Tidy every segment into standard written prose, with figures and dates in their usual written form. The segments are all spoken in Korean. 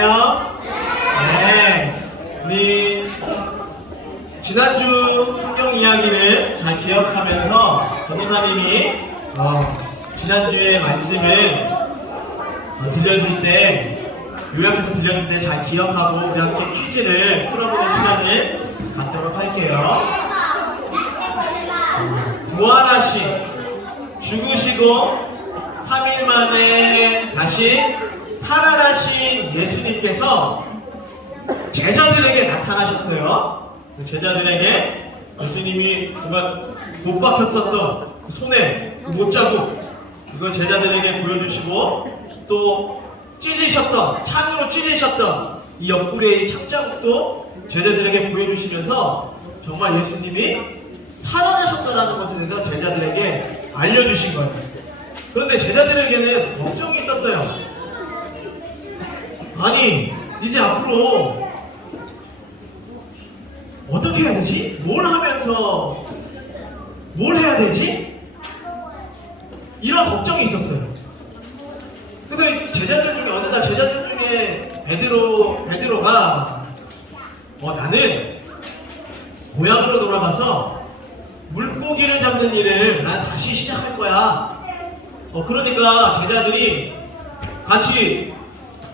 계시나요? 네. 우리 지난주 성경 이야기를 잘 기억하면서 전도사님이 지난주의 말씀을 들려줄 때, 요약해서 들려줄 때 잘 기억하고 우리 함께 퀴즈를 풀어보는 시간을 갖도록 할게요. 부활하신, 죽으시고 3일 만에 다시 살아나신 예수님께서 제자들에게 나타나셨어요. 제자들에게 예수님이 정말 못 박혔었던 그 손에 그 못자국, 이걸 제자들에게 보여주시고, 또 창으로 찔리셨던 이 옆구리의 창자국도 제자들에게 보여주시면서 정말 예수님이 살아나셨다는 것에 대해서 제자들에게 알려주신 거예요. 그런데 제자들에게는 걱정이 있었어요. 아니, 이제 앞으로 어떻게 해야 되지? 뭘 하면서 뭘 해야 되지? 이런 걱정이 있었어요. 그래서 제자들 중에 어느 날 제자들 중에 베드로가 나는 고향으로 돌아가서 물고기를 잡는 일을 난 다시 시작할 거야. 그러니까 제자들이 같이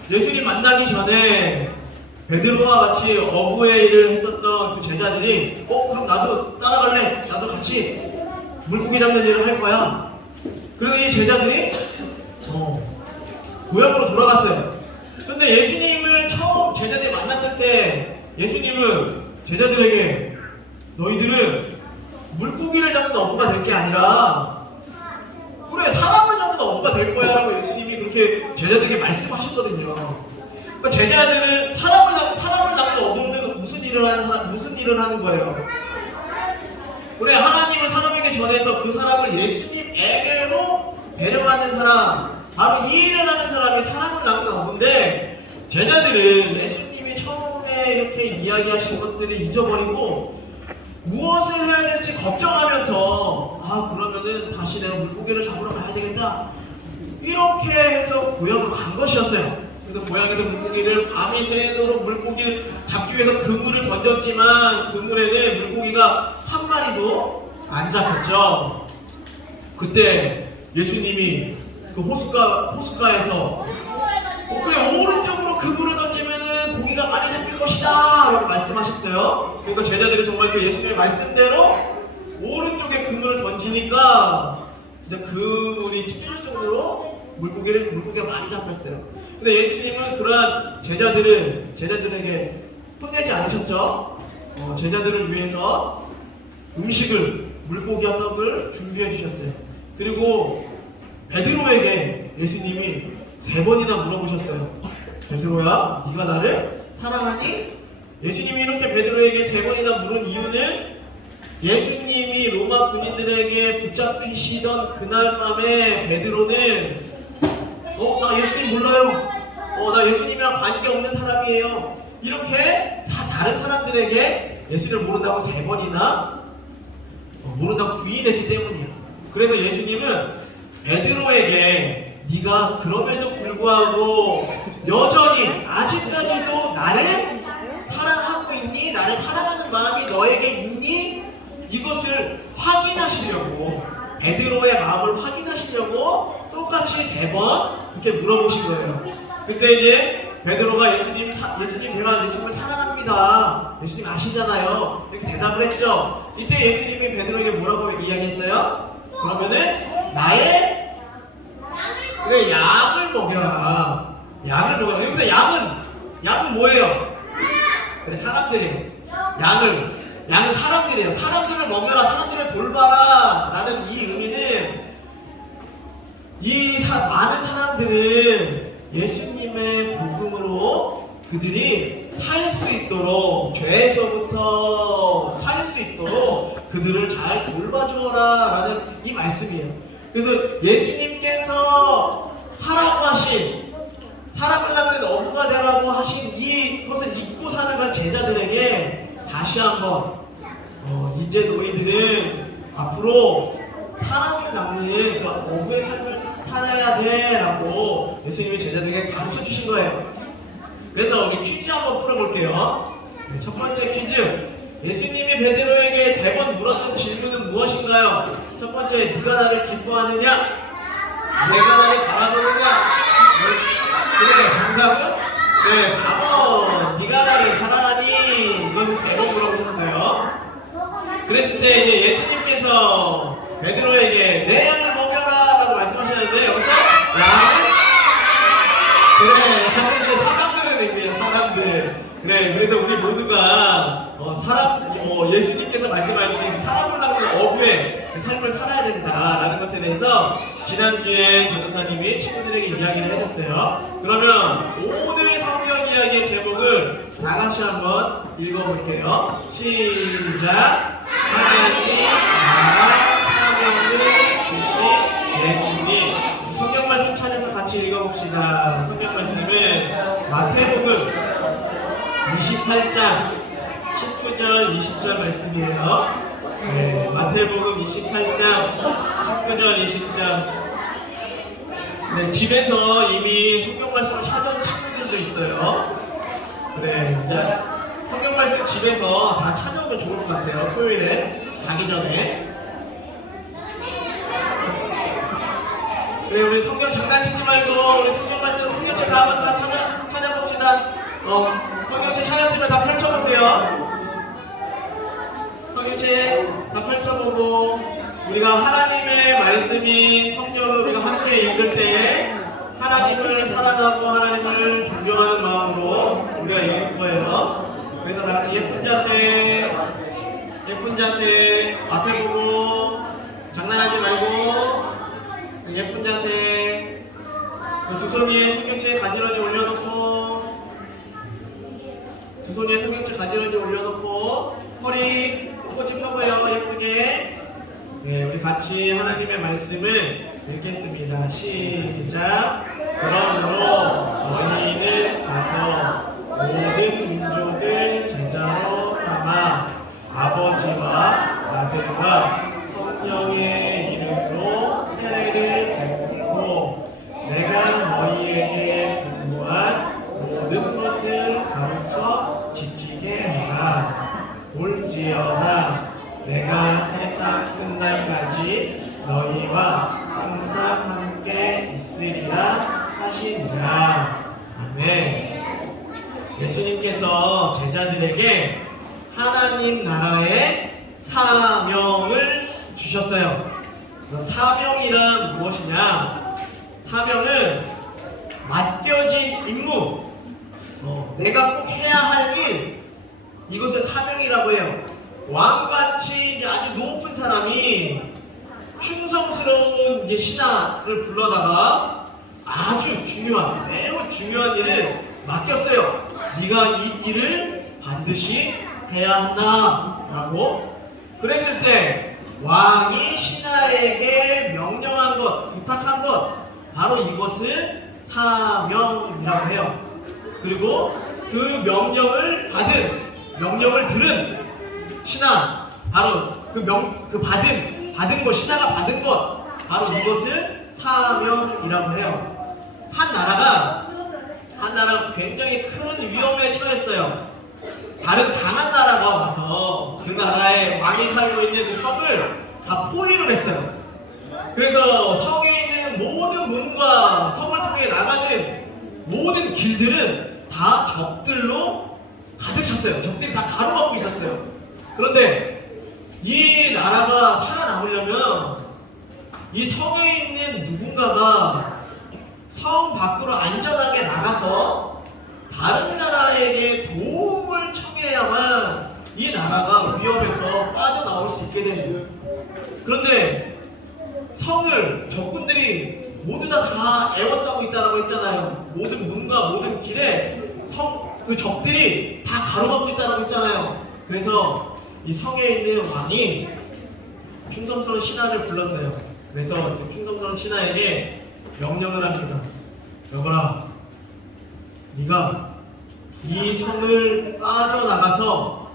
예수님 만나기 전에 베드로와 같이 어부의 일을 했었던 그 제자들이 그럼 나도 따라갈래. 나도 같이 물고기 잡는 일을 할 거야. 그래서 이 제자들이 고향으로 돌아갔어요. 근데 예수님을 처음 제자들이 만났을 때 예수님은 제자들에게 너희들은 물고기를 잡는 어부가 될 게 아니라 그래, 사람을 잡는 어부가 될 거야 라고 예수님이 그렇게 제자들에게 말씀하셨거든요. 그러니까 제자들은 사람을 잡는 어부는 무슨 일을 하는 거예요? 그래, 하나님을 사람에게 전해서 그 사람을 예수님에게로 데려가는 사람, 바로 이 일을 하는 사람이 사람을 잡는 어부인데, 제자들은 예수님이 처음에 이렇게 이야기하신 것들을 잊어버리고 무엇을 해야 될지 걱정하면서 그러면은 다시 내가 물고기를 잡으러 가야 되겠다, 이렇게 해서 고향으로 간 것이었어요. 그래서 고향에서 물고기를 밤이 새도록 물고기를 잡기 위해서 그물을 던졌지만 그물에는 물고기가 한 마리도 안 잡혔죠. 그때 예수님이 그 호숫가에서 그래, 오른쪽으로 그물을 던지면은 고기가 많이 잡힐 것이다 라고 말씀하셨어요. 그러니까 제자들이 정말 그 예수님의 말씀대로 오른쪽에 그물을 던지니까 진짜 그물이 찢어질 정도로 물고기가 많이 잡혔어요. 근데 예수님은 그러한 제자들에게 혼내지 않으셨죠. 제자들을 위해서 물고기 한 컵을 준비해 주셨어요. 그리고 베드로에게 예수님이 3번이나 물어보셨어요. 베드로야, 네가 나를 사랑하니? 예수님이 이렇게 베드로에게 3번이나 물은 이유는 예수님이 로마 군인들에게 붙잡히시던 그날 밤에 베드로는 나 예수님 몰라요. 나 예수님이랑 관계없는 사람이에요. 이렇게 다른 사람들에게 예수님을 모른다고 3번이나 모른다고 부인했기 때문이에요. 그래서 예수님은 베드로에게 네가 그럼에도 불구하고 여전히 아직까지도 나를 사랑하고 있니? 나를 사랑하는 마음이 너에게 있니? 이것을 확인하시려고, 베드로의 마음을 확인하시려고 똑같이 3번 그렇게 물어보신 거예요. 그때 이제 베드로가 예수님 제가 예수님을 사랑합니다, 예수님 아시잖아요, 이렇게 대답을 했죠. 이때 예수님이 베드로에게 뭐라고 이야기했어요? 그러면은 나의 양을 먹여라. 양을 먹여라. 여기서 양은 뭐예요? 그래, 사람들이에요. 양은 사람들이에요. 사람들을 먹여라, 사람들을 돌봐라 라는 이 의미는, 많은 사람들은 예수님의 복음으로 그들이 살 수 있도록, 죄에서부터 살 수 있도록 그들을 잘 돌봐주어라 라는 이 말씀이에요. 그래서 예수님께서 하라고 하신, 사람을 낚는 어부가 되라고 하신 이것을 잊고 사는 건 제자들에게 다시 한번 이제 너희들은 앞으로 사람을 낚는 그 어부의 삶을 살아야 돼 라고 예수님이 제자들에게 가르쳐 주신 거예요. 그래서 우리 퀴즈 한번 풀어볼게요. 네, 첫 번째 퀴즈. 예수님이 베드로에게 3번 물었던 질문은 무엇인가요? 첫 번째, 네가 나를 기뻐하느냐? 내가 나를 바라보느냐? 그래, 정답은? 네, 4번. 네가 나를 사랑하니? 이것을 3번 물어보셨어요. 그랬을 때 이제 예수님께서 베드로에게 내 양을 먹여라 라고 말씀하셨는데, 여기서 양은? 그래, 하늘의 사람들을 의미해요, 사람들. 그래, 그래서 우리 모두가 예수님께서 말씀하신 사람을 낳는 어부의 삶을 살아야 된다라는 것에 대해서 지난주에 전도사님이 친구들에게 이야기를 해줬어요. 그러면 오늘의 성경 이야기의 제목을 다 같이 한번 읽어볼게요. 시작. 하나님 나라 사명을 주신 예수님. 성경 말씀 찾아서 같이 읽어봅시다. 성경 말씀은 마태복음 28장 19절 20절 말씀이에요. 네, 마태복음 28장 19절 20절. 네, 집에서 이미 성경 말씀을 찾아온 친구들도 있어요. 그래, 이제 성경 말씀 집에서 다 찾아오면 좋을 것 같아요. 토요일에 자기 전에. 그래, 우리 성경 장난치지 말고 우리 성경 말씀 성경책 다 한번 찾아봅시다. 성경책 찾았으면 다 펼쳐보세요. 성경책 다 펼쳐보고 우리가 하나님의 말씀인 성경을 우리가 함께 읽을 때에 하나님을 사랑하고 하나님을 존경하는 마음으로 우리가 읽을 거예요. 그래서 다 같이 예쁜 자세 앞에 보고 장난하지 말고 예쁜 자세. 두 손 위에 성경책 가지런히 올려놓고 두 손 위에 성경책 가지런히 올려놓고 허리 꼬지 펴고요. 예쁘게. 네, 우리 같이 하나님의 말씀을 읽겠습니다. 시작. 그러므로 너희는 가서 모든 민족을 제자로 삼아 아버지와 아들과 성령의 이름으로 세례를 베풀고 내가 너희에게 분부한 모든 것을 가르쳐 지키게 하라. 볼지어다 내가 세상 끝날까지 너희와 항상 함께 있으리라 하시니라. 아멘. 예수님께서 제자들에게 하나님 나라의 사명을 주셨어요. 사명이란 무엇이냐? 사명은 맡겨진 임무, 내가 꼭 해야 할 일, 이것을 사명이라고 해요. 왕같이 아주 높은 사람이 충성스러운 이제 신하를 불러다가 아주 중요한, 매우 중요한 일을 맡겼어요. 네가 이 일을 반드시 해야 한다라고. 그랬을 때 왕이 신하에게 명령한 것, 부탁한 것, 바로 이것을 사명이라고 해요. 그리고 그 명령을 들은 신하, 바로 받은 것, 신하가 받은 것, 바로 이것을 사명이라고 해요. 한 나라가 굉장히 큰 위험에 처했어요. 다른 강한 나라가 와서 그 나라의 왕이 살고 있는 그 성을 다 포위를 했어요. 그래서 성에 있는 모든 문과 성을 통해 나가는 모든 길들은 다 적들로 가득 찼어요. 적들이 다 가로막고 있었어요. 그런데 이 나라가 살아남으려면 이 성에 있는 누군가가 성 밖으로 안전하게 나가서 다른 나라에게 도움을 청해야만 이 나라가 위험에서 빠져나올 수 있게 되는 거예요. 그런데 성을 적군들이 모두 다 에워싸고 있다고 했잖아요. 모든 문과 모든 길에 그 적들이 다 가로막고 있다고 했잖아요. 그래서 이 성에 있는 왕이 충성스러운 신하를 불렀어요. 그래서 충성스러운 신하에게 명령을 합니다. 여보라, 네가 이 성을 빠져나가서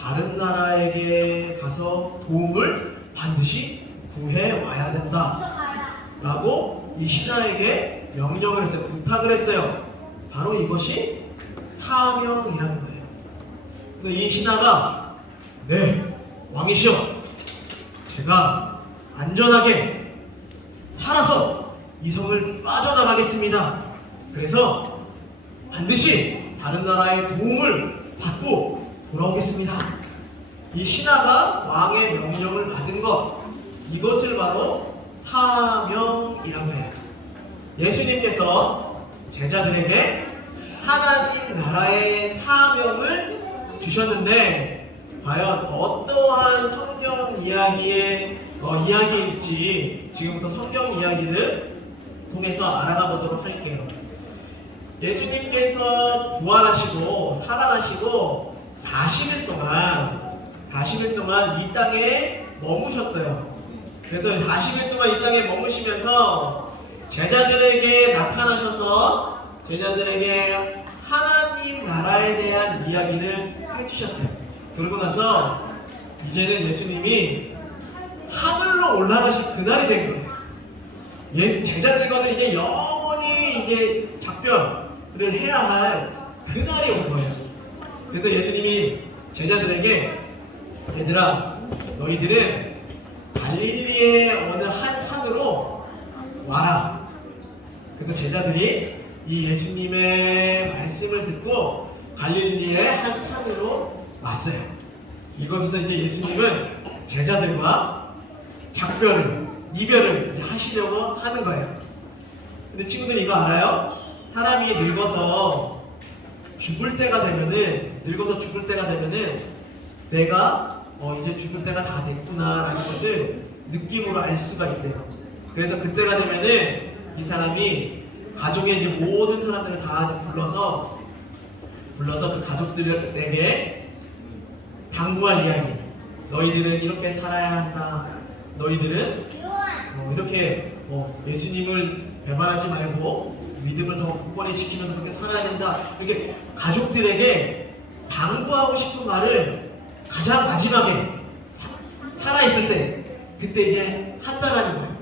다른 나라에게 가서 도움을 반드시 구해 와야 된다 라고 이 신하에게 명령을 했어요. 부탁을 했어요. 바로 이것이 사명이라는 거예요. 그래서 이 신하가 네, 왕이시여, 제가 안전하게 살아서 이 성을 빠져나가겠습니다. 그래서 반드시 다른 나라의 도움을 받고 돌아오겠습니다. 이 신하가 왕의 명령을 받은 것, 이것을 바로 사명이라고 해요. 예수님께서 제자들에게 하나님 나라의 사명을 주셨는데 과연 어떠한 성경 이야기일지 지금부터 성경 이야기를 통해서 알아가 보도록 할게요. 예수님께서 부활하시고 살아나시고 40일 동안 이 땅에 머무셨어요. 그래서 40일 동안 이 땅에 머무시면서 제자들에게 나타나셔서 제자들에게 하나님 나라에 대한 이야기를 해주셨어요. 그러고 나서 이제는 예수님이 하늘로 올라가신 그날이 된 거예요. 제자들과는 이제 영원히 이제 작별을 해야 할 그날이 온 거예요. 그래서 예수님이 제자들에게 얘들아, 너희들은 갈릴리의 어느 한 산으로 와라. 그래서 제자들이 이 예수님의 말씀을 듣고 갈릴리의 한 산으로 왔어요. 이곳에서 이제 예수님은 제자들과 이별을 이제 하시려고 하는 거예요. 근데 친구들 이거 알아요? 사람이 늙어서 죽을 때가 되면은 내가 이제 죽을 때가 다 됐구나라는 것을 느낌으로 알 수가 있대요. 그래서 그때가 되면은 이 사람이 가족의 이제 모든 사람들을 다 불러서 그 가족들에게 당부할 이야기. 너희들은 이렇게 살아야 한다. 너희들은 이렇게 예수님을 배반하지 말고 믿음을 더 굳건히 지키면서 그렇게 살아야 된다. 이렇게 가족들에게 당부하고 싶은 말을 가장 마지막에 살아있을 때 그때 이제 한다라는 거예요.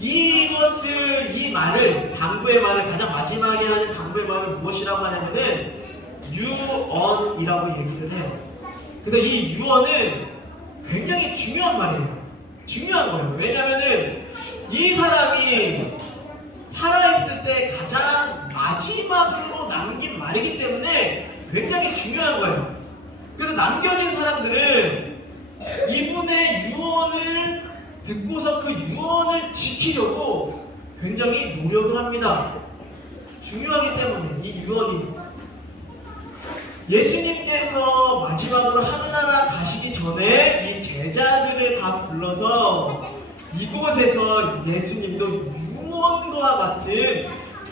이 말을, 당부의 말을, 가장 마지막에 하는 당부의 말을 무엇이라고 하냐면은 유언이라고 얘기를 해요. 근데 이 유언은 굉장히 중요한 말이에요. 중요한 거예요. 왜냐면은 이 사람이 살아있을 때 가장 마지막으로 남긴 말이기 때문에 굉장히 중요한 거예요. 그래서 남겨진 사람들은 이분의 유언을 듣고서 그 유언을 지키려고 굉장히 노력을 합니다. 중요하기 때문에 이 유언이 예수님께서 마지막으로 하늘나라 가시기 전에 이 제자들을 다 불러서 이곳에서 예수님도 유언과 같은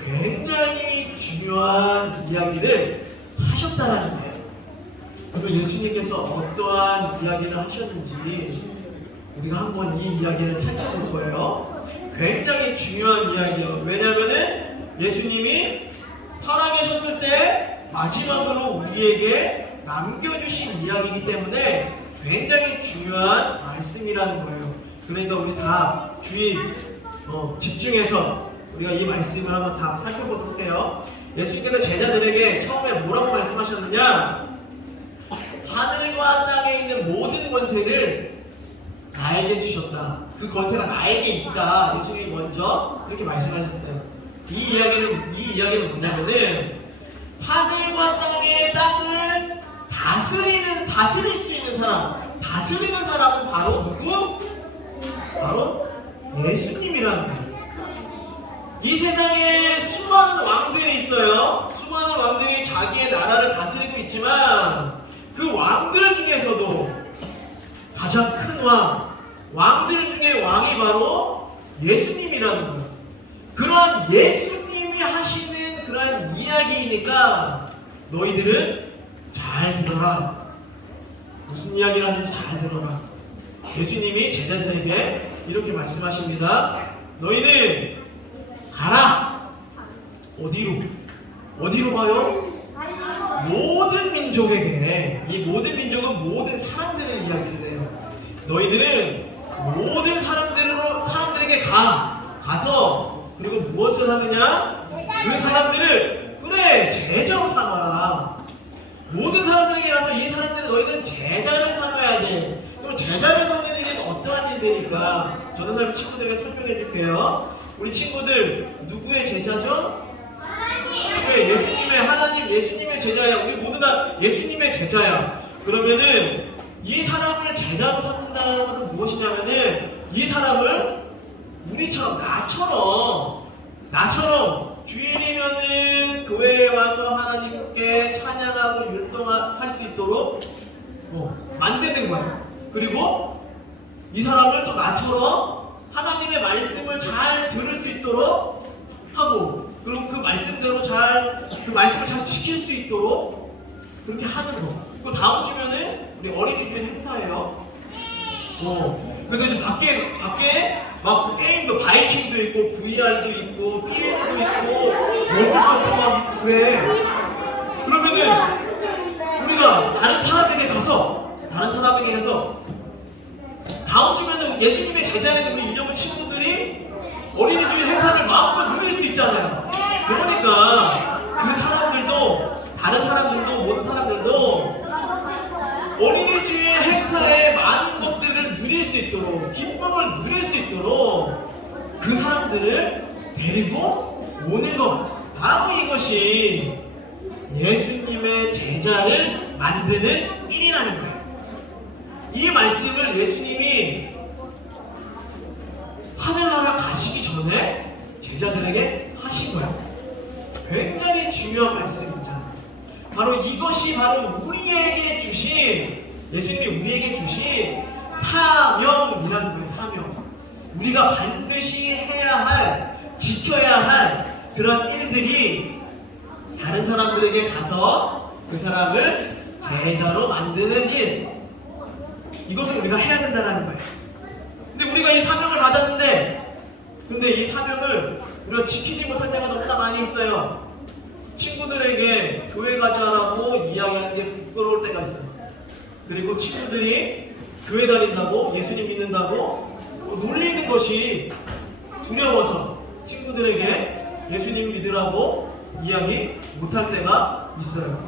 굉장히 중요한 이야기를 하셨다라는 거예요. 그래서 예수님께서 어떠한 이야기를 하셨는지 우리가 한번 이 이야기를 살펴볼 거예요. 굉장히 중요한 이야기예요. 왜냐하면은 예수님이 살아계셨을 때 마지막으로 우리에게 남겨주신 이야기이기 때문에 굉장히 중요한 말씀이라는 거예요. 그러니까 우리 다 주의 집중해서 우리가 이 말씀을 한번 다 살펴보도록 해요. 예수님께서 제자들에게 처음에 뭐라고 말씀하셨느냐? 하늘과 땅에 있는 모든 권세를 나에게 주셨다. 그 권세가 나에게 있다. 예수님이 먼저 이렇게 말씀하셨어요. 이 이야기는 뭐냐면은 하늘과 땅을 다스릴 수 있는 사람, 다스리는 사람은 바로 누구? 바로 예수님이라는 거예요. 이 세상에 수많은 왕들이 있어요. 수많은 왕들이 자기의 나라를 다스리고 있지만 그 왕들 중에서도 가장 큰 왕들 중에 왕이 바로 예수님이라는 거예요. 그러한 예수님이 하시는 그러한 이야기이니까 너희들은 잘 들어라. 무슨 이야기를 하는지 잘 들어라. 예수님이 제자들에게 이렇게 말씀하십니다. 너희는 가라. 어디로 가요? 모든 민족에게. 이 모든 민족은 모든 사람들을 이야기를 해요. 너희들은 모든 사람들에게 가서 그리고 무엇을 하느냐? 그 사람들을 그래 제자로 삼아라. 모든 사람들에게 가서 이 사람들은 너희는 제자를 삼아야 돼. 그럼 제자를 삼는 일은 어떠한 일들일까? 저는 사실 친구들에게 설명해 줄게요. 우리 친구들 누구의 제자죠? 그래, 예수님의, 하나님 예수님의 제자야. 우리 모두 다 예수님의 제자야. 그러면은 이 사람을 제자로 삼는다는 것은 무엇이냐면은 이 사람을 우리처럼 나처럼 주일이면은 교회에 와서 하나님께 찬양하고 율동할 수 있도록 만드는 거야. 그리고 이 사람을 또 나처럼 하나님의 말씀을 잘 들을 수 있도록 하고, 그리고 그 말씀대로 그 말씀을 잘 지킬 수 있도록 그렇게 하는 거. 그리고 다음 주면은 우리 어린이들 행사예요. 근데 이제 밖에 막 게임도 바이킹도 있고 VR도 있고 PN도 있고 월드컵도 막 있고 그래. 그러면은 우리가 다른 사람에게 가서 다음 주면은 예수님의 제자인 우리 유년부 친구들이 어린이 주일 행사를 마음껏 누릴 수 있잖아요. 그러니까 그 사람들도 모든 사람들도 어린이 주일 행사에 많은 것들을 누릴 수 있도록, 기쁨을 누릴 수 있도록 그 사람들을 데리고 오는 것, 바로 이것이 예수님의 제자를 만드는 일이라는 거예요. 이 말씀을 예수님이 하늘나라 가시기 전에 제자들에게 하신 거예요. 굉장히 중요한 말씀이잖아요. 바로 이것이 바로 예수님이 우리에게 주신 사명이라는 거예요. 사명. 우리가 반드시 해야 할, 지켜야 할 그런 일들이 다른 사람들에게 가서 그 사람을 제자로 만드는 일, 이것을 우리가 해야 된다는 거예요. 근데 우리가 이 사명을 받았는데, 근데 이 사명을 우리가 지키지 못할 때가 너무나 많이 있어요. 친구들에게 교회 가자라고 이야기하는 게 부끄러울 때가 있어요. 그리고 친구들이 교회 다닌다고, 예수님 믿는다고 놀리는 것이 두려워서 친구들에게 예수님 믿으라고 이야기 못할 때가 있어요.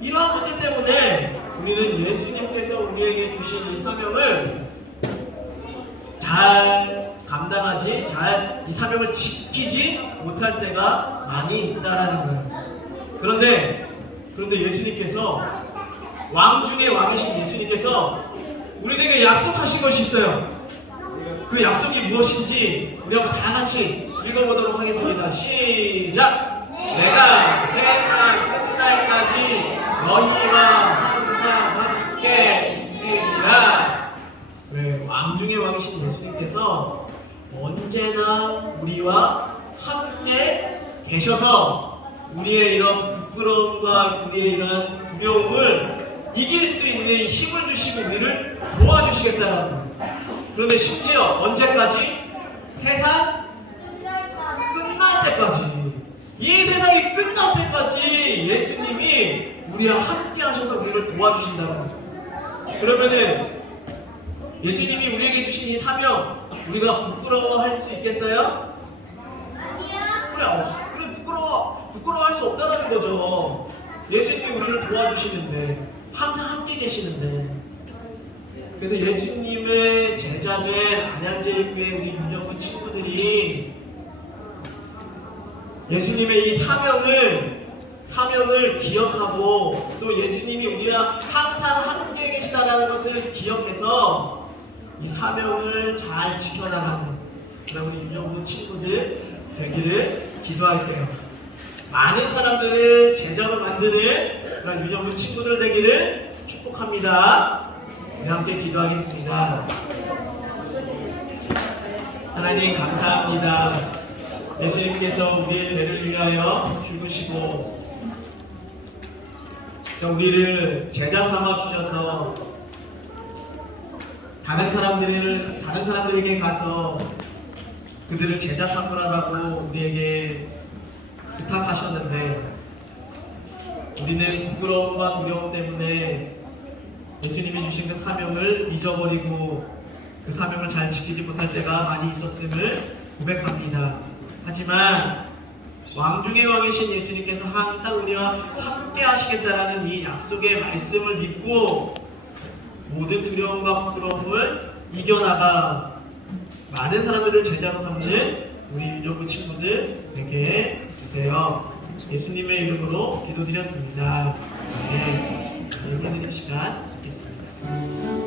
이러한 것들 때문에 우리는 예수님께서 우리에게 주신 이 사명을 잘 감당하지, 이 사명을 지키지 못할 때가 많이 있다라는 거예요. 그런데 예수님께서, 왕 중에 왕이신 예수님께서 우리에게 약속하신 것이 있어요. 그 약속이 무엇인지 우리 한번 다 같이 읽어보도록 하겠습니다. 시작! 내가 세상 끝날까지 너희와 항상 함께 있으리라. 왕 중에 왕이신 예수님께서 언제나 우리와 함께 계셔서 우리의 이런 부끄러움과 우리의 이런 두려움을 이길 수 있는 힘을 주시고 우리를 도와주시겠다는 거예요. 그런데 심지어 언제까지? 세상 끝날 때까지. 이 세상이 끝날 때까지 예수님이 우리와 함께 하셔서 우리를 도와주신다는 거죠. 그러면은 예수님이 우리에게 주신 이 사명, 우리가 부끄러워할 수 있겠어요? 아니요. 그래 부끄러워할 수 없다는 거죠. 예수님이 우리를 도와주시는데, 항상 함께 계시는데. 그래서 예수님의 제자된 안양제일교회 우리 윤영구 친구들이 예수님의 이 사명을 기억하고, 또 예수님이 우리와 항상 함께 계시다는 것을 기억해서 이 사명을 잘 지켜나가는 그런 우리 윤영구 친구들 되기를 기도할게요. 많은 사람들을 제자로 만드는 그런 윤영구 친구들 되기를 축복합니다. 우리 함께 기도하겠습니다. 하나님 감사합니다. 예수님께서 우리의 죄를 위하여 죽으시고 우리를 제자 삼아 주셔서 다른 사람들에게 가서 그들을 제자 삼으라고 우리에게 부탁하셨는데, 우리는 부끄러움과 두려움 때문에 예수님이 주신 그 사명을 잊어버리고 그 사명을 잘 지키지 못할 때가 많이 있었음을 고백합니다. 하지만 왕 중의 왕이신 예수님께서 항상 우리와 함께 하시겠다라는 이 약속의 말씀을 믿고 모든 두려움과 부끄러움을 이겨나가 많은 사람들을 제자로 삼는 우리 윤여부 친구들 되게 주세요. 예수님의 이름으로 기도드렸습니다. 네, 예배드릴 시간 갖겠습니다.